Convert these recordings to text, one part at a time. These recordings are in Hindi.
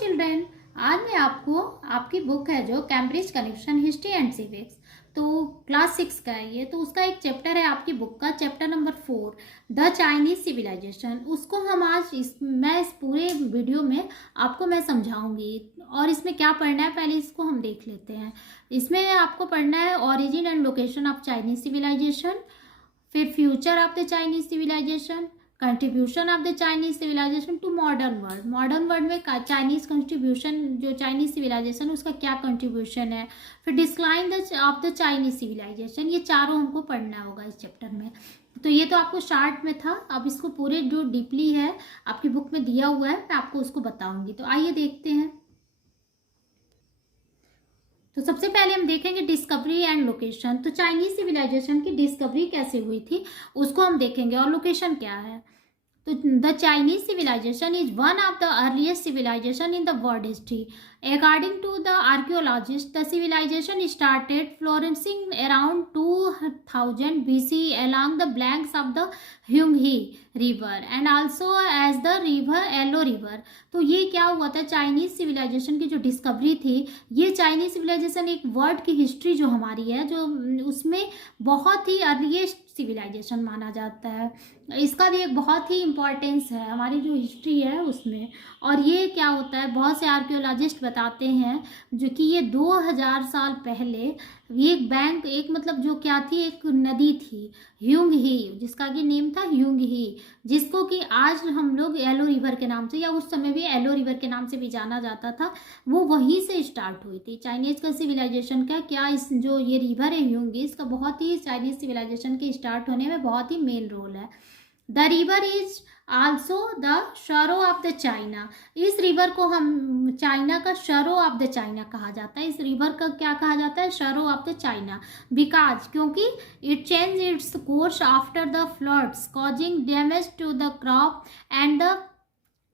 चिल्ड्रेन, आज मैं आपको आपकी बुक है जो Cambridge connection history and civics, तो क्लास 6 का है ये। तो उसका एक चैप्टर है आपकी बुक का, chapter number 4 the Chinese civilization. उसको हम आज मैं इस पूरे वीडियो में आपको मैं समझाऊंगी। और इसमें क्या पढ़ना है पहले इसको हम देख लेते हैं। इसमें आपको पढ़ना है origin and location of Chinese civilization, फिर future of the Chinese civilization, contribution of the Chinese civilization to modern world. Modern world में चाइनीज कंट्रीब्यूशन, जो चाइनीज सिविलाइजेशन उसका क्या कंट्रीब्यूशन है, फिर decline of the Chinese civilization. ये चारों हमको पढ़ना होगा इस चैप्टर में। तो ये तो आपको शार्ट में था, अब इसको पूरे जो डीपली है आपकी बुक में दिया हुआ है मैं आपको उसको बताऊंगी। तो आइए देखते हैं। तो सबसे पहले हम देखेंगे डिस्कवरी एंड लोकेशन। तो चाइनीज सिविलाइजेशन की डिस्कवरी कैसे हुई थी उसको हम देखेंगे, और लोकेशन क्या है। तो the Chinese civilization is one of the earliest civilization in the world history. According to the archaeologists, the civilization started flourishing around 2000 BC along the banks of the Yangtze River and also as the river Yellow River। तो ये क्या हुआ था, चाइनीज सिविलाइजेशन की जो डिस्कवरी थी, ये चाइनीज सिविलाइजेशन एक वर्ल्ड की हिस्ट्री जो हमारी है, जो उसमें बहुत ही अर्लीस्ट सिविलाइजेशन माना जाता है। इसका भी एक बहुत ही इम्पोर्टेंस है हमारी जो हिस्ट्री है उसमें। और ये क्या होता है, बहुत से आर्कियोलॉजिस्ट बताते हैं जो कि ये 2000 साल पहले एक बैंक, एक मतलब जो क्या थी, एक नदी थी ह्यूंगही, जिसका कि नेम था ह्यूंगही, जिसको कि आज हम लोग येलो रिवर के नाम से, या उस समय भी येलो रिवर के नाम से भी जाना जाता था, वो वहीं से स्टार्ट हुई थी चाइनीज का सिविलाइजेशन का। क्या इस जो ये रिवर है ह्यूंगही, इसका बहुत ही चाइनीज सिविलाइजेशन के स्टार्ट होने में बहुत ही मेन रोल है। The river is also the sorrow of the China. इस रिवर को हम चाइना का शरो ऑफ द चाइना कहा जाता है। इस रिवर का क्या कहा जाता है, sorrow of the China, because क्योंकि it change its course after the floods causing damage to the crop and the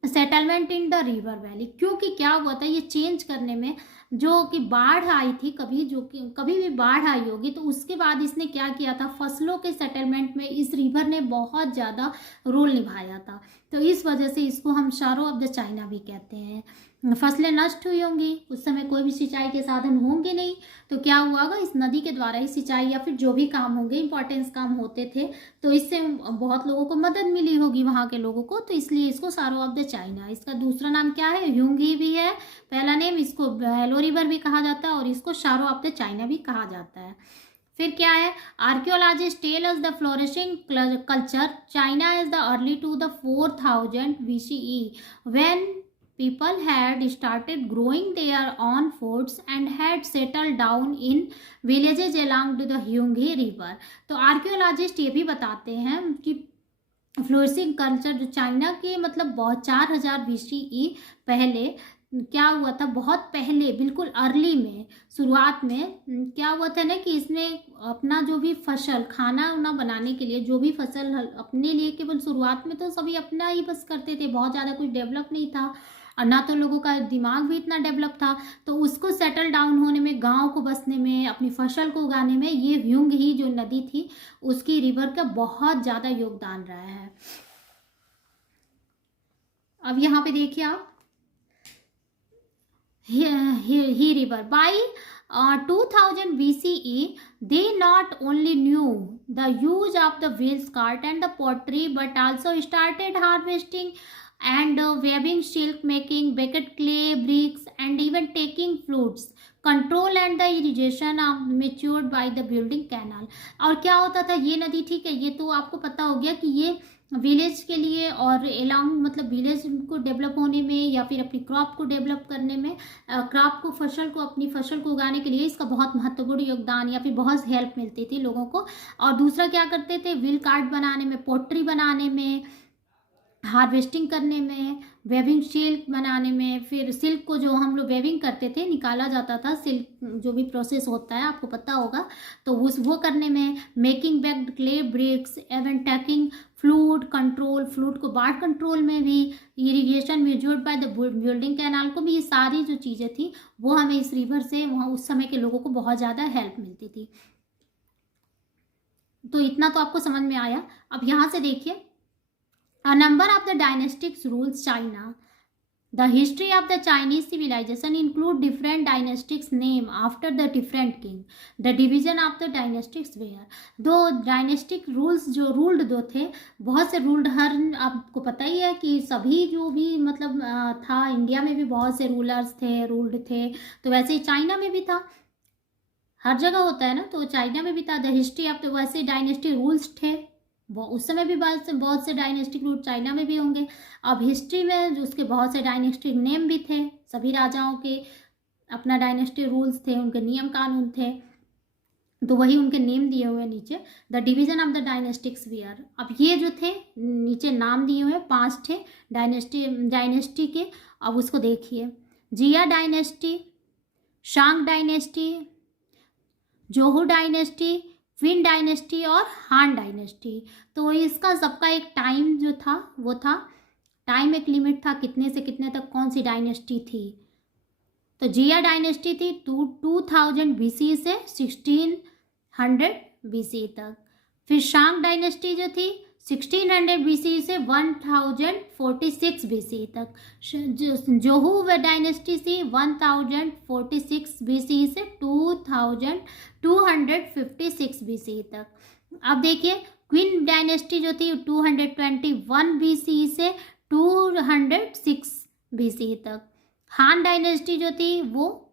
settlement in the river valley. क्योंकि क्या हुआ था, ये चेंज करने में जो कि बाढ़ आई थी कभी, जो कि कभी भी बाढ़ आई होगी, तो उसके बाद इसने क्या किया था, फसलों के सेटलमेंट में इस रिवर ने बहुत ज़्यादा रोल निभाया था। तो इस वजह से इसको हम शरो ऑफ द चाइना भी कहते हैं। फसलें नष्ट हुई होंगी, उस समय कोई भी सिंचाई के साधन होंगे नहीं, तो क्या हुआ होगा, इस नदी के द्वारा ही सिंचाई या फिर जो भी काम होंगे, इंपॉर्टेंस काम होते थे, तो इससे बहुत लोगों को मदद मिली होगी वहाँ के लोगों को। तो इसलिए इसको शरो ऑफ द चाइना, इसका दूसरा नाम क्या है, ह्यूंगही भी है पहला नेम, इसको येलो रिवर भी कहा जाता है और इसको शरो ऑफ द चाइना भी कहा जाता है। फिर क्या है, archaeologist tell us the flourishing culture China is the early to the 4000 BCE when people had started growing their own foods and had settled down in villages along the Yangtze River। तो आर्कियोलॉजिस्ट ये भी बताते हैं कि फ्लोरिशिंग कल्चर जो चाइना के मतलब बहुत 4000 BCE पहले क्या हुआ था, बहुत पहले बिल्कुल अर्ली में, शुरुआत में क्या हुआ था ना कि इसमें अपना जो भी फसल, खाना उना बनाने के लिए जो भी फसल अपने लिए, केवल शुरुआत में तो सभी अपना ही बस करते थे, बहुत ज़्यादा कुछ डेवलप नहीं था और ना तो लोगों का दिमाग भी इतना डेवलप था। तो उसको सेटल डाउन होने में, गांव को बसने में, अपनी फसल को उगाने में ये ह्यूंगही जो नदी थी उसकी रिवर का बहुत ज़्यादा योगदान रहा है। अब यहाँ पे देखिए आप, ही river by 2000 BCE they not only knew the use of the wheels cart and the pottery but also started harvesting and weaving silk, making baked clay bricks and even taking flutes control and the irrigation of matured by the building canal। और क्या होता था, ये नदी, ठीक है, ये तो आपको पता हो गया कि ये विलेज के लिए और एलॉन्ग मतलब विलेज को डेवलप होने में या फिर अपनी क्रॉप को डेवलप करने में, क्रॉप को, फसल को, अपनी फसल को उगाने के लिए इसका बहुत महत्वपूर्ण योगदान या फिर बहुत हेल्प मिलती थी लोगों को। और दूसरा क्या करते थे, व्हील कार्ट बनाने में, पोट्री बनाने में, हार्वेस्टिंग करने में, वेविंग सिल्क बनाने में, फिर सिल्क को जो हम लोग वेविंग करते थे, निकाला जाता था, सिल्क जो भी प्रोसेस होता है आपको पता होगा, तो वो करने में, मेकिंग बेक्ड क्ले ब्रिक्स एवं टेकिंग फ्लूड कंट्रोल, फ्लूड को बाढ़ कंट्रोल में भी, irrigation measured by the building canal को भी, ये सारी जो चीज़ें थी वो हमें इस रिवर से वहाँ उस समय के लोगों को बहुत ज़्यादा हेल्प मिलती थी। तो इतना तो आपको समझ में आया। अब यहाँ से देखिए, A number of the dynastics rules China the history of the Chinese civilization include different dynastics name after the different king, the division of the dynastics were. दो डायनेस्टिक रूल्स जो रूल्ड दो थे, बहुत से रूल्ड, हर आपको पता ही है कि सभी जो भी मतलब था, इंडिया में भी बहुत से रूलर्स थे, रूल्ड थे, तो वैसे ही चाइना में भी था, हर जगह होता है ना, तो चाइना में भी था। द हिस्ट्री ऑफ द वैसे डायनेस्टिक रूल्स थे, उस समय भी बहुत से डायनेस्टिक रूल चाइना में भी होंगे। अब हिस्ट्री में जो उसके बहुत से डायनेस्टिक नेम भी थे, सभी राजाओं के अपना डायनेस्टिक रूल्स थे, उनके नियम कानून थे, तो वही उनके नेम दिए हुए नीचे। The division of the dynastics were, अब ये जो थे नीचे नाम दिए हुए 5 थे डायनेस्टी के। अब उसको देखिए, जिया dynasty, शांग dynasty, जोहू dynasty, queen dynasty और हान डायनेस्टी। तो इसका सबका एक टाइम जो था वो था, टाइम एक लिमिट था, कितने से कितने तक कौन सी डायनेस्टी थी। तो जिया डायनेस्टी थी 2000 BC से 1600 BC तक। फिर शांग डायनेस्टी जो थी 1600 BC से 1046 BC तक। जोहू डायनेस्टी थी 1046 BC से 2256 BC तक। अब देखिए क्वीन डायनेस्टी जो थी 221 BC से 206 BC तक। हान डायनेस्टी जो थी वो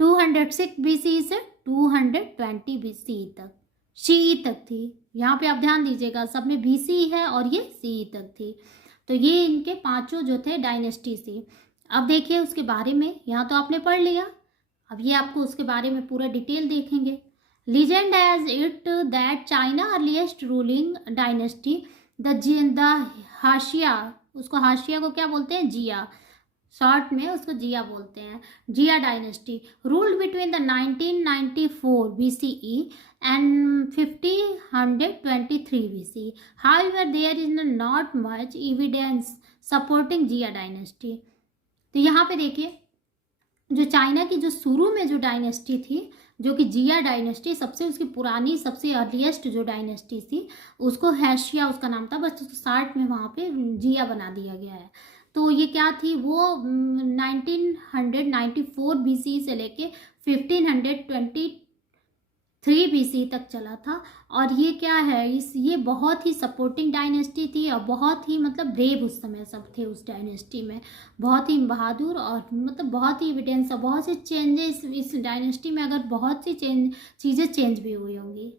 206 BC से 220 BC तक, CE तक थी। यहाँ पे आप ध्यान दीजिएगा, सब में BC है और ये CE तक थी। तो ये इनके 5 जो थे डायनेस्टी थी। अब देखिए उसके बारे में, यहाँ तो आपने पढ़ लिया, अब ये आपको उसके बारे में पूरा डिटेल देखेंगे। Legend has it that China earliest ruling dynasty the हाशिया, उसको हाशिया को क्या बोलते हैं, जिया, शॉर्ट में उसको जिया बोलते हैं, Xia dynasty ruled between the 1994 BCE and 1523 BC. However, there is not much evidence supporting Xia dynasty. तो यहाँ पे देखिए, जो चाइना की जो शुरू में जो डायनेस्टी थी, जो कि जिया डायनेस्टी, सबसे उसकी पुरानी सबसे अर्लीस्ट जो डायनेस्टी थी, उसको हैशिया उसका नाम था, बस 60 में वहाँ पे जिया बना दिया गया है। तो ये क्या थी, वो 1994 BC से लेके 1523 BC तक चला था। और ये क्या है, ये बहुत ही सपोर्टिंग डायनेस्टी थी और बहुत ही मतलब ब्रेव उस समय सब थे उस डायनेस्टी में, बहुत ही बहादुर, और मतलब बहुत ही एविडेंस और बहुत से चेंजेस इस डायनेस्टी में, अगर बहुत सी चीज़ें चेंज भी हुई होंगी।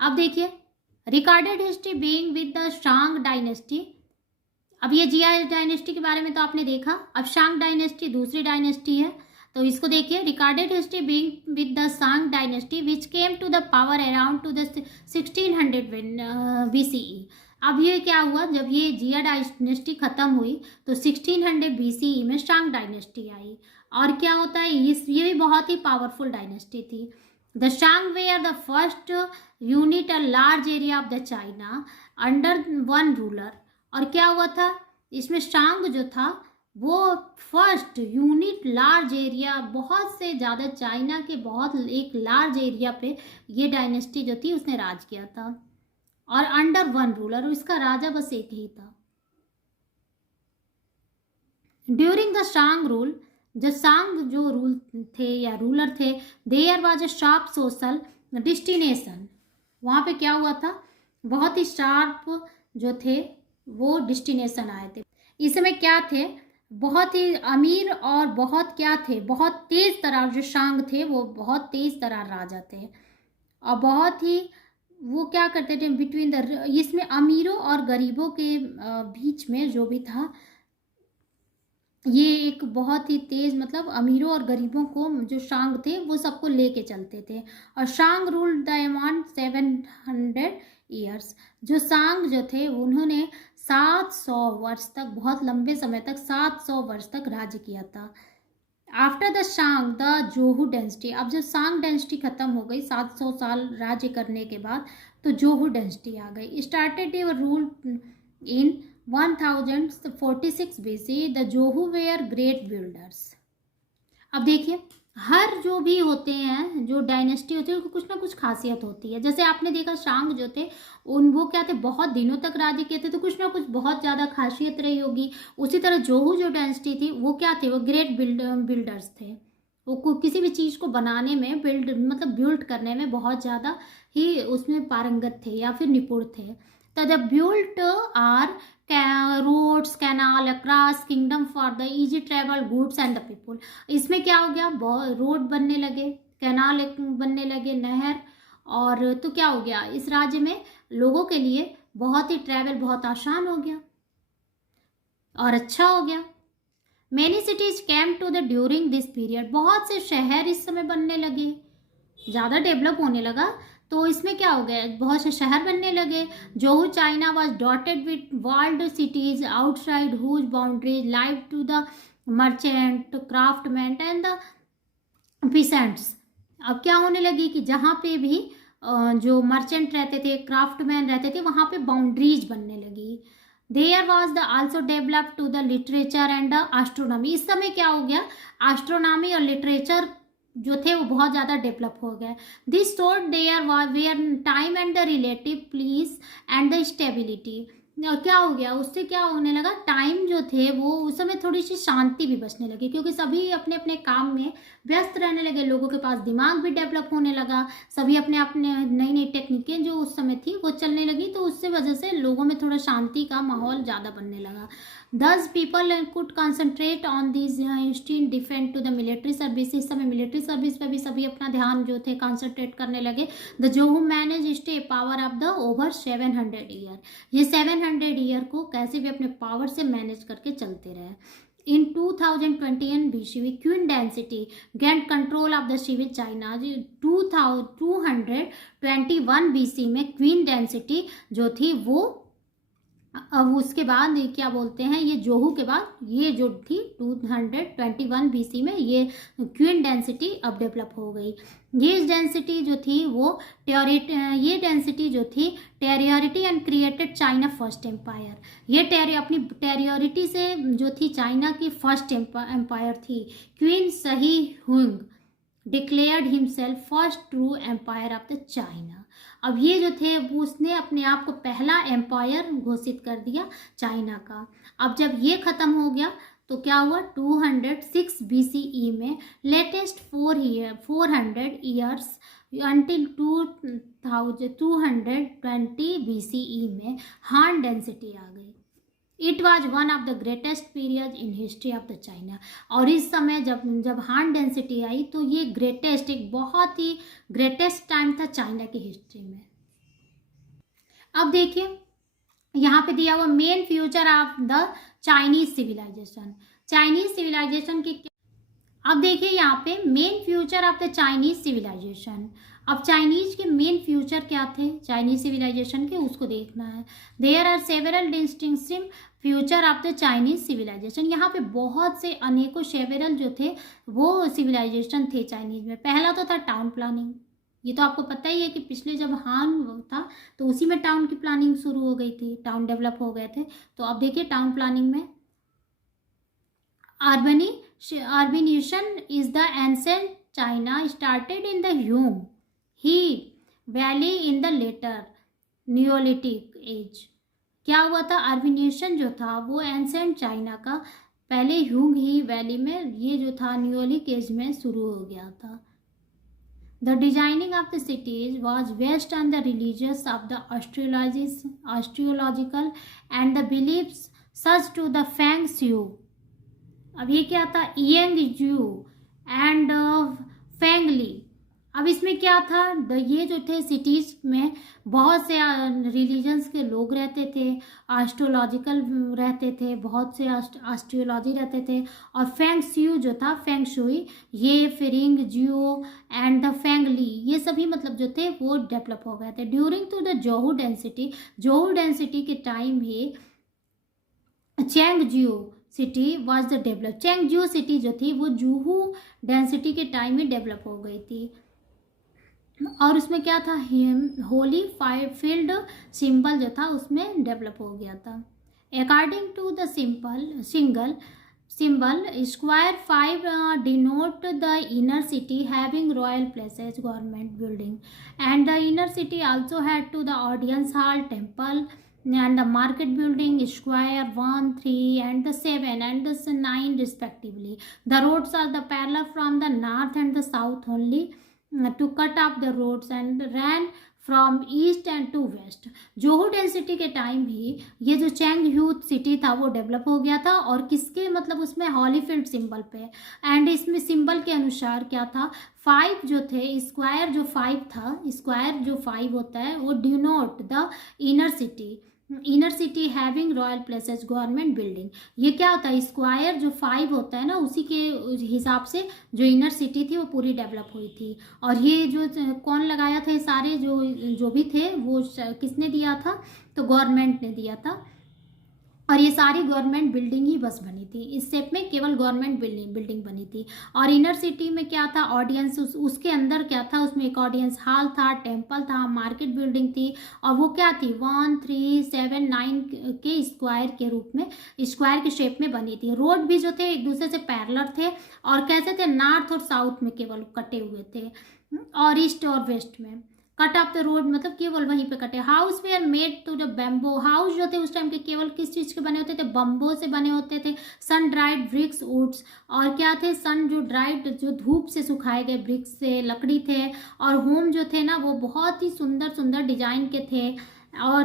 अब देखिए, recorded history being with the Shang dynasty. अब ये जिया डायनेस्टी के बारे में तो आपने देखा। अब शांग डायनेस्टी दूसरी डायनेस्टी है, तो इसको देखिए, recorded history being with the Shang dynasty which came to the power around to the 1600 BCE। अब ये क्या हुआ, जब ये जिया डायनेस्टी खत्म हुई तो 1600 BCE में शांग डायनेस्टी आई। और क्या होता है, ये भी बहुत ही पावरफुल डायनेस्टी थी। The Shang were the first unit a large area of the China under one ruler। और क्या हुआ था, इसमें शांग जो था वो फर्स्ट यूनिट लार्ज एरिया, बहुत से ज़्यादा चाइना के बहुत एक लार्ज एरिया पे ये डायनेस्टी जो थी उसने राज किया था, और अंडर वन रूलर, इसका राजा बस एक ही था। ड्यूरिंग द शांग रूल, जो सांग जो रूल थे या रूलर थे, there was a sharp social destination. वहाँ पे क्या हुआ था, बहुत ही शार्प जो थे वो डिस्टिनेशन आए थे। इस समय क्या थे, बहुत ही अमीर और बहुत क्या थे, बहुत तेज तरार जो शांग थे वो बहुत तेज तरार राजा थे, और बहुत ही वो क्या करते थे बिटवीन द, इसमें अमीरों और गरीबों के बीच में जो भी था, ये एक बहुत ही तेज मतलब अमीरों और गरीबों को जो शांग थे वो सबको लेके चलते थे। और शांग रूल्ड द 700 ईयर्स। जो शांग जो थे उन्होंने 700 वर्ष तक, बहुत लंबे समय तक 700 वर्ष तक राज्य किया था। After the Shang the Zhou dynasty. अब जब शांग डायनेस्टी खत्म हो गई 700 साल राज्य करने के बाद, तो जोहू डायनेस्टी आ गई। Started your rule in 1046 BC। The Zhou were great builders. अब देखिए, हर जो भी होते हैं, जो डायनेस्टी होती है, उनको कुछ ना कुछ खासियत होती है। जैसे आपने देखा शांग जो थे, उन वो क्या थे, बहुत दिनों तक राज्य किए थे, तो कुछ ना कुछ बहुत ज़्यादा खासियत रही होगी। उसी तरह जोहू जो डायनेस्टी थी, वो क्या थे, वो ग्रेट बिल्डर्स थे। वो किसी भी चीज़ को बनाने में, बिल्ड करने में बहुत ज़्यादा ही उसमें पारंगत थे या फिर निपुण थे। तो the built our roads canal across kingdom for the easy travel goods and the people. इसमें क्या हो गया, रोड बनने लगे, कैनाल बनने लगे, नहर, और तो क्या हो गया, इस राज्य में लोगों के लिए बहुत ही ट्रैवल बहुत आसान हो गया और अच्छा हो गया। Many cities came to the during this period. बहुत से शहर इस समय बनने लगे, ज़्यादा डेवलप होने लगा, तो इसमें क्या हो गया, बहुत से शहर बनने लगे। Zhou China was dotted with world cities outside whose boundaries live to the merchant craftsman and the peasants. अब क्या होने लगी कि जहाँ पे भी जो मर्चेंट रहते थे, क्राफ्टमैन रहते थे, वहाँ पे बाउंड्रीज बनने लगी। There was the also develop to the literature and the astronomy. इस समय क्या हो गया, एस्ट्रोनॉमी और लिटरेचर जो थे वो बहुत ज़्यादा डेवलप हो गए। This told there were time and the relative please and the stability. क्या हो गया, उससे क्या होने लगा, टाइम जो थे वो उस समय थोड़ी सी शांति भी बचने लगी, क्योंकि सभी अपने अपने काम में व्यस्त रहने लगे, लोगों के पास दिमाग भी डेवलप होने लगा, सभी अपने अपने नई नई टेक्निकें जो उस समय थी वो चलने लगी, तो उससे वजह से लोगों में थोड़ा शांति का माहौल ज़्यादा बनने लगा। Thus people could concentrate on this instead defend to the military service. इस समय मिलिट्री सर्विस पे भी सभी अपना ध्यान जो थे कंसंट्रेट करने लगे। The Zhou manage stay power of the over 700 year. ये 700 ईयर को कैसे भी अपने पावर से मैनेज करके चलते रहे। In 2021 BC, Queen Dynasty gained control of the civil China। 221 BC में क्वीन डेंसिटी जो थी वो, अब उसके बाद क्या बोलते हैं, ये जोहू के बाद ये जो थी 221 BC में ये क्वीन डेंसिटी अब डेवलप हो गई। ये डेंसिटी जो थी वो ये डेंसिटी जो थी territory and created China first empire. ये अपनी टेरियोरिटी से जो थी चाइना की फर्स्ट एम्पायर थी। Qin Shi Huang declared himself first true empire of the China. अब ये जो थे वो उसने अपने आप को पहला एम्पायर घोषित कर दिया चाइना का। अब जब ये ख़त्म हो गया तो क्या हुआ, 206 BCE में लेटेस्ट 400 ईयर्स अंटिल 220 BCE में हान डेंसिटी आ गई। It was one of the greatest period in history of the China. और इस समय जब हान डेंसिटी आई तो ये ग्रेटेस्ट, एक बहुत ही ग्रेटेस्ट टाइम था चाइना की हिस्ट्री में। अब देखिए यहाँ पे दिया हुआ main future of the Chinese civilization. Chinese civilization की, अब देखिए यहाँ पे main future of the Chinese civilization. अब चाइनीज के मेन फ्यूचर क्या थे चाइनीज सिविलाइजेशन के, उसको देखना है। There are several distinctive future of the Chinese civilization. यहाँ पे बहुत से अनेकों सेवरल जो थे वो सिविलाइजेशन थे चाइनीज में। पहला तो था टाउन प्लानिंग। ये तो आपको पता ही है कि पिछले जब हान था तो उसी में टाउन की प्लानिंग शुरू हो गई थी, टाउन डेवलप हो गए थे। तो अब देखिए टाउन प्लानिंग में Urbanization is the ancient China started in the Hume He Valley in the later Neolithic age। क्या हुआ था, अर्बनाइजेशन जो था वो एंसेंट चाइना का पहले ह्यूंग ही वैली में, ये जो था न्यूलिथिक एज में शुरू हो गया था। The designing of the cities was based on the religious of the astrological and the beliefs such to the feng shui. अब ये क्या था, येंग जू एंड फेंगली। अब इसमें क्या था, ये जो थे सिटीज में बहुत से रिलीजन्स के लोग रहते थे, एस्ट्रोलॉजिकल रहते थे, बहुत से एस्ट्रोलॉजी रहते थे। और फेंग श्यू जो था, फेंग शुई, ये फिरिंग जियो एंड द फेंगली, ये सभी मतलब जो थे वो डेवलप हो गए थे during to the Zhou density. Zhou density के टाइम ही Chengzhou city was the develop. Chengzhou city जो थी वो जूहू डेंसिटी के टाइम में डेवलप हो गई थी। और उसमें क्या था, होली फील्ड सिंबल जो था उसमें डेवलप हो गया था। According to the single symbol. Square 5 denote the inner city having royal places, government building, and the inner city also had to the audience hall, temple, and the market building. Square 1, 3, and the 7 and the 9 respectively. The roads are the parallel from the north and the south only, to cut off the roads, and ran from east and to west. Zhou density के टाइम ही ये जो चैंग ह्यू सिटी था वो डेवलप हो गया था, और किसके मतलब उसमें हॉलीफील्ड सिंबल पे. एंड इसमें सिंबल के अनुसार क्या था, 5 जो थे, स्क्वायर जो 5 था, स्क्वायर जो 5 होता है वो denote the inner city. Inner city having royal places, government building. ये क्या होता है, स्क्वायर जो 5 होता है ना, उसी के हिसाब से जो इनर सिटी थी वो पूरी डेवलप हुई थी. और ये जो कौन लगाया था, सारे जो भी थे वो किसने दिया था, तो गवर्नमेंट ने दिया था. और ये सारी गवर्नमेंट बिल्डिंग ही बस बनी थी, इस शेप में केवल गवर्नमेंट बिल्डिंग बनी थी. और इनर सिटी में क्या था, ऑडियंस, उसके अंदर क्या था, उसमें एक ऑडियंस हॉल था, टेम्पल था, मार्केट बिल्डिंग थी. और वो क्या थी, 1, 3, 7, 9 के स्क्वायर के रूप में, स्क्वायर के शेप में बनी थी. रोड भी जो थे एक दूसरे से पैरेलल थे, और कैसे थे, नॉर्थ और साउथ में केवल कटे हुए थे, और ईस्ट और वेस्ट में. कट ऑफ द रोड मतलब केवल वहीं पे कटे. House were made to the bamboo. House जो थे उस टाइम के केवल किस चीज़ के बने होते थे, बम्बो से बने होते थे. सन ड्राइड ब्रिक्स वुड्स, और क्या थे, सन जो ड्राइड जो धूप से सुखाए गए ब्रिक्स से लकड़ी थे. और होम जो थे ना वो बहुत ही सुंदर सुंदर डिजाइन के थे. और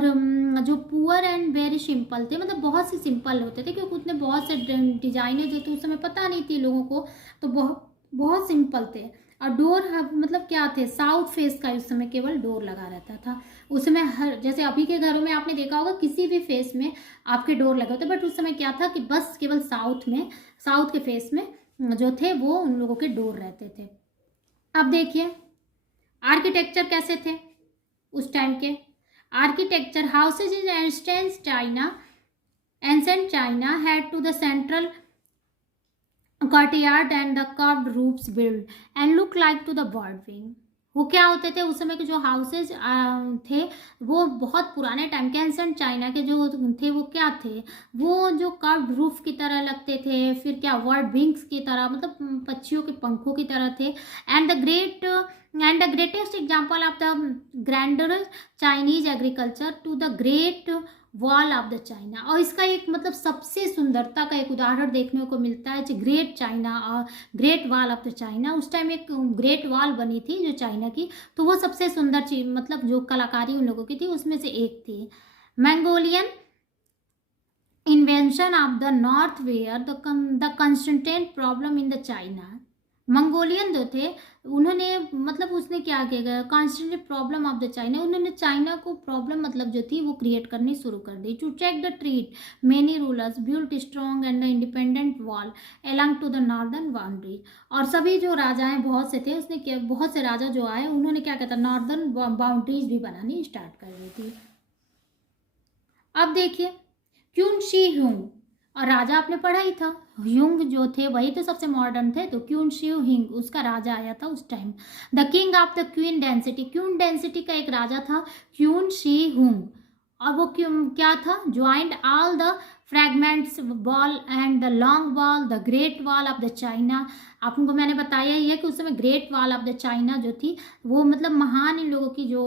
जो पुअर एंड वेरी सिंपल थे, मतलब बहुत से सिंपल होते थे, क्योंकि उतने बहुत से डिजाइने जो थे उस समय पता नहीं थी लोगों को, तो बहुत सिंपल थे. और डोर मतलब क्या थे, साउथ फेस का उस समय केवल डोर लगा रहता था. उस समय हर, जैसे अभी के घरों में आपने देखा होगा किसी भी फेस में आपके डोर लगे होते, बट उस समय क्या था कि बस केवल साउथ के फेस में जो थे वो उन लोगों के डोर रहते थे. अब देखिए आर्किटेक्चर कैसे थे उस टाइम के. Architecture houses in ancient China had to the central courtyard and the curved roofs built and look like to the bird wing. वो क्या होते थे उस समय के जो हाउसेज थे वो बहुत पुराने टाइम के एंसेंट चाइना के जो थे वो क्या थे, वो जो कर्व्ड रूफ की तरह लगते थे, फिर क्या वर्ड विंग्स की तरह, मतलब पक्षियों के पंखों की तरह थे. And the greatest example of the grander Chinese agriculture to the great wall of the China. और इसका एक मतलब सबसे सुंदरता का एक उदाहरण देखने को मिलता है, ग्रेट चाइना और great wall of the China. उस टाइम एक ग्रेट वॉल बनी थी जो चाइना की, तो वो सबसे सुंदर चीज मतलब जो कलाकारी उन लोगों की थी उसमें से एक थी. Mongolian invention of the north were the constant problem in the China. Mongolian जो थे उन्होंने मतलब उसने क्या किया, constant problem of the China, उन्होंने चाइना को प्रॉब्लम मतलब जो थी वो क्रिएट करनी शुरू कर दी. To check the treat many rulers built strong and the independent wall along to the northern boundary. और सभी जो राजाएं बहुत से थे, उसने क्या, बहुत से राजा जो आए उन्होंने क्या कहता, नॉर्दर्न बाउंड्रीज भी बनानी स्टार्ट कर दी थी. अब देखिए क्यून शी ह्यूंग, और राजा आपने पढ़ा ही था, ह्यूंग जो थे वही तो सबसे मॉडर्न थे, तो क्यून शी ह्यूंग उसका राजा आया था उस time. The king of the queen density, queen density का एक राजा था क्यून शी ह्यूंग. और वो क्या था, joined all the fragments wall and the long wall the great wall of the China. आपको मैंने बताया ही है कि उस समय great wall of the China जो थी वो मतलब महान इन लोगों की जो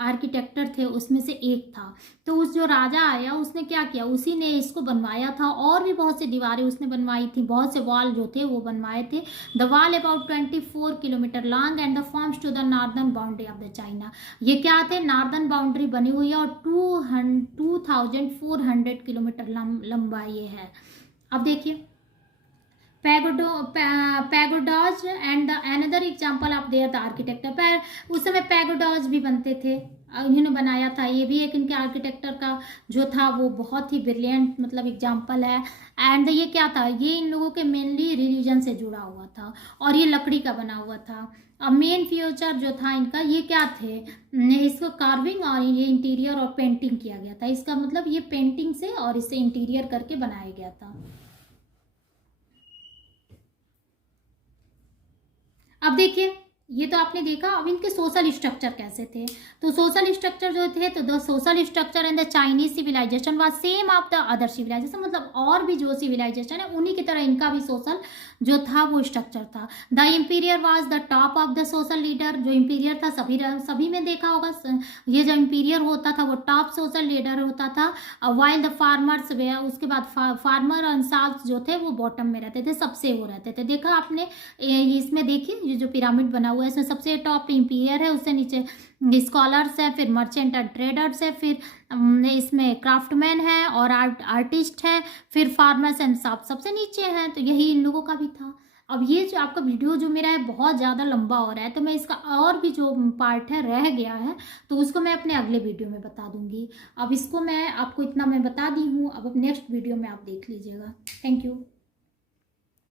आर्किटेक्टर थे उसमें से एक था. तो उस जो राजा आया उसने क्या किया, उसी ने इसको बनवाया था. और भी बहुत सी दीवारें उसने बनवाई थी, बहुत से वॉल जो थे वो बनवाए थे. The wall about 24 kilometre long and the forms to the northern boundary of the China. ये क्या थे, नॉर्दर्न बाउंड्री बनी हुई है और 2400 किलोमीटर लंबा ये है. अब देखिए pagodas and the another example of their the architecture. उस समय पैगोडाज भी बनते थे, इन्होंने बनाया था. ये भी एक इनके आर्किटेक्टर का जो था वो बहुत ही ब्रिलियंट मतलब एग्जाम्पल है. एंड ये क्या था, ये इन लोगों के मेनली रिलीजन से जुड़ा हुआ था और ये लकड़ी का बना हुआ था. अब मेन फ्यूचर जो था इनका ये क्या थे, इसको कार्विंग और ये इंटीरियर और पेंटिंग किया गया था. इसका मतलब ये पेंटिंग से और इससे इंटीरियर करके बनाया गया था. अब देखिए ये तो आपने देखा। अब इनके सोशल स्ट्रक्चर कैसे थे, तो सोशल स्ट्रक्चर जो थे, तो the social structure in the Chinese civilization was same of the other civilization, मतलब और भी जो सिविलाइजेशन है उन्हीं की तरह इनका भी सोशल जो था वो स्ट्रक्चर था। The emperor was the top of the social leader, जो इम्पीरियर था सभी में देखा होगा, ये जो इम्पीरियर होता था वो टॉप सोशल लीडर होता था। वाइल द फार्मर्स, उसके बाद फार्मर एंड साल्स जो थे वो बॉटम में रहते थे, सबसे वो रहते थे। देखा आपने इसमें, देखिए ये जो पिरामिड बना हुआ है इसमें सबसे टॉप इंपीरियर है, उससे नीचे स्कॉलर्स है, फिर मर्चेंट एंड ट्रेडर्स है, फिर इसमें क्राफ्टमैन है और आर्टिस्ट है, फिर फार्मर्स एंड सबसे नीचे हैं। तो यही इन लोगों का भी था। अब ये जो आपका वीडियो जो मेरा है बहुत ज़्यादा लंबा हो रहा है, तो मैं इसका और भी जो पार्ट है रह गया है तो उसको मैं अपने अगले वीडियो में बता दूंगी। अब इसको मैं आपको इतना मैं बता दी हूँ, अब नेक्स्ट वीडियो में आप देख लीजिएगा। Thank you.